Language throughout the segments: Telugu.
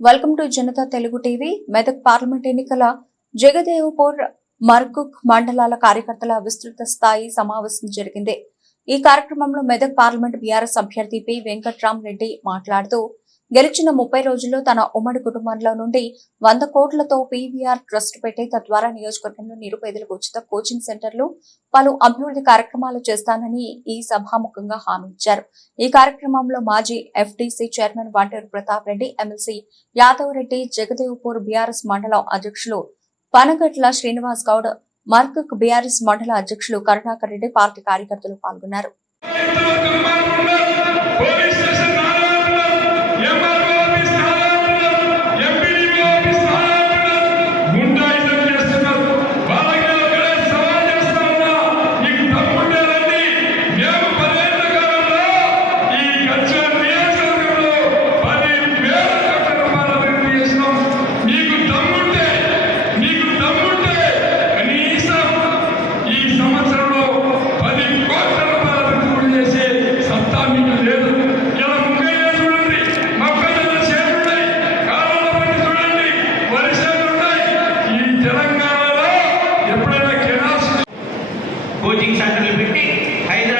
Welcome to Janata Telugu TV. Medak parliament ఎన్నికల జగదేవ్పూర్ మర్కుక్ మండలాల కార్యకర్తల విస్తృత స్థాయి సమావేశం జరిగింది. ఈ కార్యక్రమంలో మెదక్ పార్లమెంట్ బీఆర్ఎస్ అభ్యర్థి పి వెంకట్రామ్ రెడ్డి మాట్లాడుతూ గెలిచిన ముప్పై రోజుల్లో తన ఉమ్మడి కుటుంబంలో నుండి వంద కోట్లతో పీవీఆర్ ట్రస్ట్ పెట్టి తద్వారా నియోజకవర్గంలో నిరుపేదలకు ఉచిత కోచింగ్ సెంటర్లు పలు అభివృద్ధి కార్యక్రమాలు చేస్తానని ఈ సభాముఖంగా హామీ ఇచ్చారు. ఈ కార్యక్రమంలో మాజీ FDC chairman Vateru Pratap Reddy MLC Yadav Reddy Jagdevpur BRS మండలం అధ్యక్షులు పనగట్ల శ్రీనివాస్ గౌడ్ మర్కక్ బీఆర్ఎస్ మండల అధ్యక్షులు కరుణాకర్ రెడ్డి పార్టీ కార్యకర్తలు పాల్గొన్నారు. కోచింగ్ సెంటర్లు పెట్టి హైదరాబాద్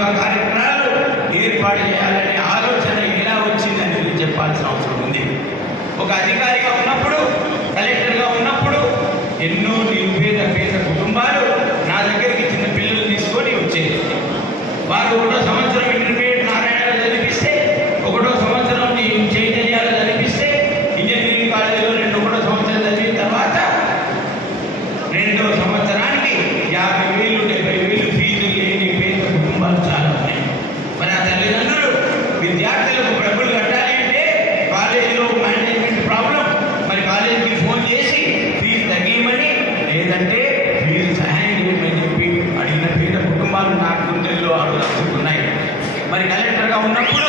సేవా కార్యక్రమాలు ఏర్పాటు చేయాలనే ఆలోచన ఎలా వచ్చిందని మీరు చెప్పాల్సిన అవసరం ఉంది. ఒక అధికారిగా ఉన్నప్పుడు కలెక్టర్గా ఉన్నప్పుడు ఎన్నో ఉన్నాయి. మరి కలెక్టర్గా ఉన్నప్పుడు